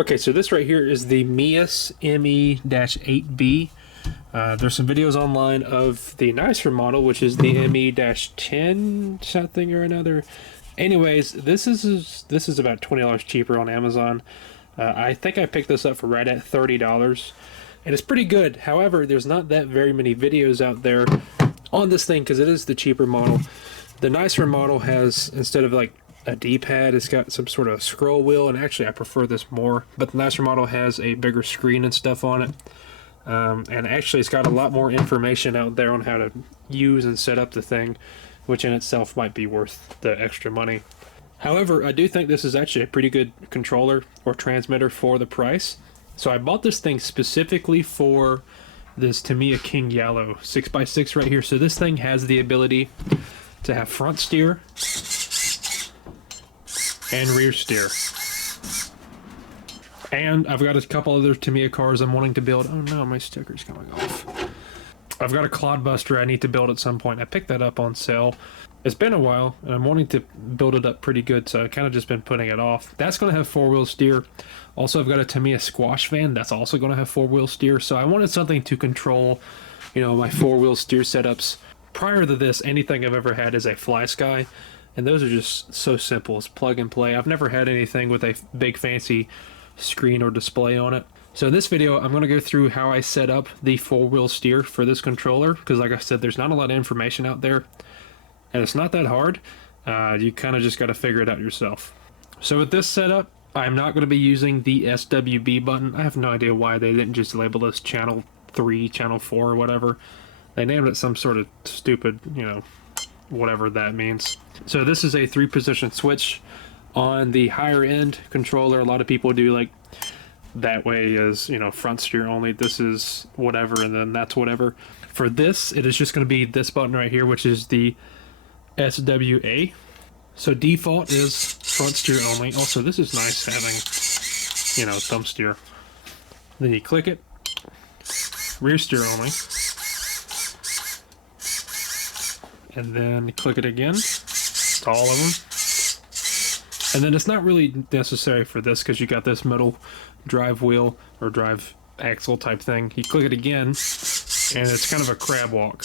Okay, so this right here is the MEUS ME-8B. There's some videos online of the nicer model, which is the ME-10 something or another. Anyways, this is about $20 cheaper on Amazon. I think I picked this up for right at $30, and it's pretty good. However, there's not that very many videos out there on this thing because it is the cheaper model. The nicer model has, instead of like a D-pad, it's got some sort of scroll wheel, and actually I prefer this more, but the nicer model has a bigger screen and stuff on it. And actually it's got a lot more information out there on how to use and set up the thing, which in itself might be worth the extra money. However, I do think this is actually a pretty good controller or transmitter for the price. So I bought this thing specifically for this Tamiya King Yellow 6x6 right here. So this thing has the ability to have front steer and rear steer. And I've got a couple other Tamiya cars I'm wanting to build. Oh no, my sticker's coming off. I've got a Clodbuster I need to build at some point. I picked that up on sale. It's been a while, and I'm wanting to build it up pretty good, so I've kind of just been putting it off. That's going to have four-wheel steer. Also, I've got a Tamiya squash van. That's also going to have four-wheel steer, so I wanted something to control, you know, my four-wheel steer setups. Prior to this, anything I've ever had is a FlySky, and those are just so simple. It's plug and play. I've never had anything with a big fancy screen or display on it. So in this video, I'm going to go through how I set up the four-wheel steer for this controller, because like I said, there's not a lot of information out there, and it's not that hard. You kind of just got to figure it out yourself. So with this setup, I'm not going to be using the SWB button. I have no idea why they didn't just label this channel 3, channel 4, or whatever. They named it some sort of stupid, you know, whatever that means. So this is a 3-position switch on the higher end controller. A lot of people do like that way is, you know, front steer only. This is whatever, and then that's whatever. For this, it is just going to be this button right here, which is the SWA. So default is front steer only. Also, this is nice having, you know, thumb steer. Then you click it, rear steer only, and then you click it again, all of them. And then it's not really necessary for this because you got this metal drive wheel or drive axle type thing. You click it again, and it's kind of a crab walk.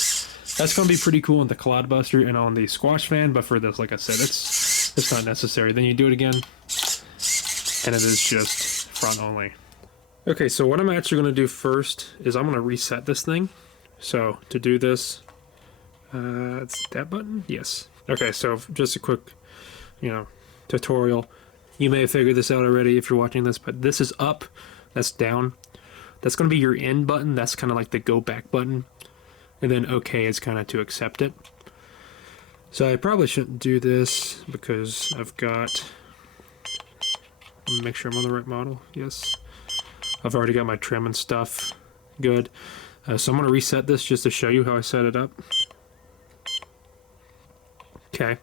That's going to be pretty cool on the Clodbuster and on the squash van, but for this, like I said, it's not necessary. Then you do it again, and it is just front only. Okay, so what I'm actually going to do first is I'm going to reset this thing. So to do this, it's that button? Yes. Okay, so just a quick, you know, tutorial. You may have figured this out already if you're watching this, but this is up, that's down. That's going to be your end button. That's kind of like the go back button. And then OK is kind of to accept it. So I probably shouldn't do this because I've got, let me make sure I'm on the right model. Yes. I've already got my trim and stuff. Good. So I'm going to reset this just to show you how I set it up. Okay.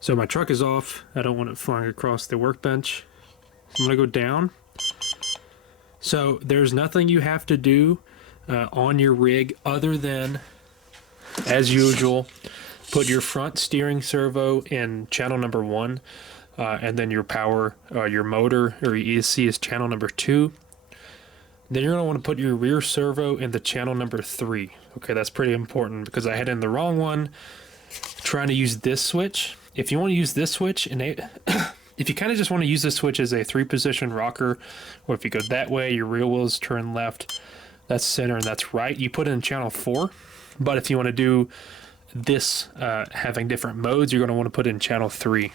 So my truck is off. I don't want it flying across the workbench. So I'm going to go down. So there's nothing you have to do on your rig other than, as usual, put your front steering servo in channel number 1, and then your power, your motor or your ESC is channel number 2. Then you're going to want to put your rear servo in the channel number 3. Okay, that's pretty important because I had in the wrong one trying to use this switch. If you want to use this switch, and if you kind of just want to use this switch as a 3-position rocker, or if you go that way, your rear wheels turn left, that's center, and that's right, you put it in channel 4. But if you want to do this, having different modes, you're going to want to put it in channel 3.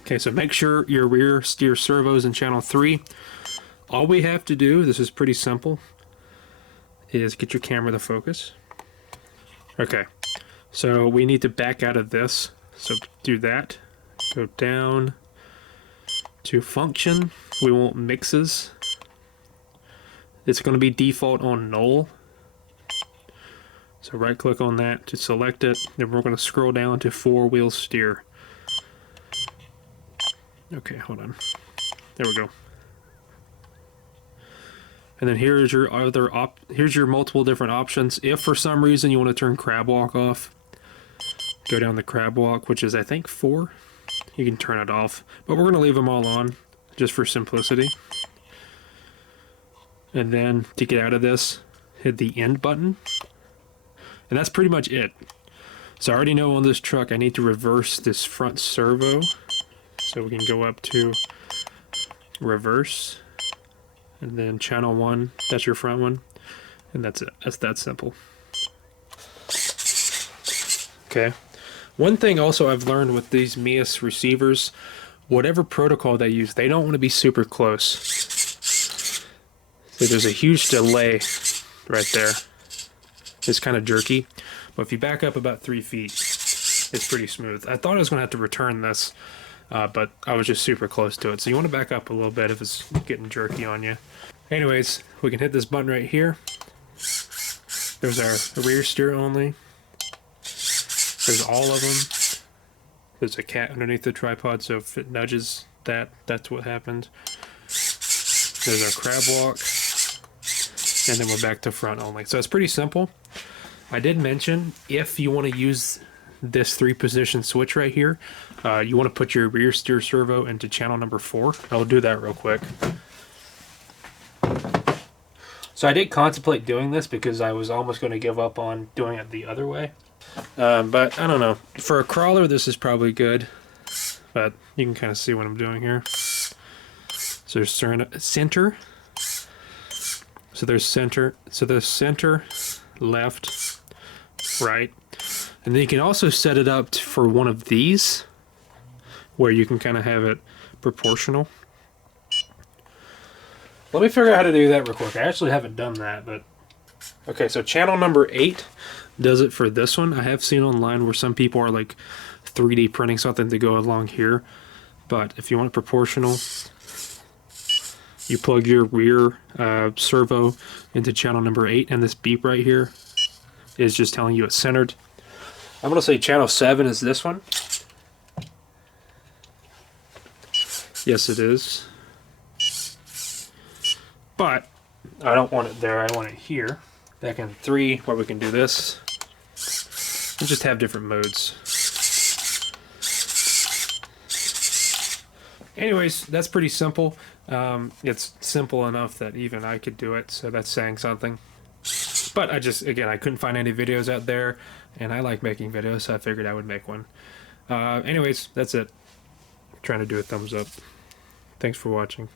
Okay, so make sure your rear steer servo is in channel 3. All we have to do, this is pretty simple, is get your camera to focus. Okay, so we need to back out of this. So do that, go down to function. We want mixes. It's going to be default on null. So right click on that to select it. Then we're going to scroll down to 4-wheel steer. Okay, hold on. There we go. And then here's your here's your multiple different options. If for some reason you want to turn crab walk off, go down the crab walk, which is I think 4. You can turn it off, but we're going to leave them all on just for simplicity. And then to get out of this, hit the end button. And that's pretty much it. So I already know on this truck I need to reverse this front servo. So we can go up to reverse. And then channel 1, that's your front one. And that's it. That's that simple. Okay. One thing also I've learned with these MEUS receivers, whatever protocol they use, they don't want to be super close. So there's a huge delay right there. It's kind of jerky. But if you back up about 3 feet, it's pretty smooth. I thought I was going to have to return this, but I was just super close to it. So you want to back up a little bit if it's getting jerky on you. Anyways, we can hit this button right here. There's our rear steer only. There's all of them. There's a cat underneath the tripod, so if it nudges that, that's what happened. There's our crab walk. And then we're back to front only. So it's pretty simple. I did mention, if you want to use this 3-position switch right here, you want to put your rear steer servo into channel number 4. I'll do that real quick. So I did contemplate doing this because I was almost going to give up on doing it the other way. But I don't know. For a crawler, this is probably good. But you can kind of see what I'm doing here. So there's center. So there's center. So there's center, left, right. And then you can also set it up for one of these, where you can kind of have it proportional. Let me figure out how to do that real quick. I actually haven't done that, but... Okay, so channel number 8 does it for this one. I have seen online where some people are like 3D printing something to go along here. But if you want it proportional, you plug your rear servo into channel number 8, and this beep right here is just telling you it's centered. I'm going to say channel 7 is this one. Yes, it is. But I don't want it there. I want it here. Back in 3, where we can do this. And just have different modes. Anyways, that's pretty simple. It's simple enough that even I could do it, so that's saying something. But I just, again, I couldn't find any videos out there, and I like making videos, so I figured I would make one. Anyways, that's it. I'm trying to do a thumbs up. Thanks for watching.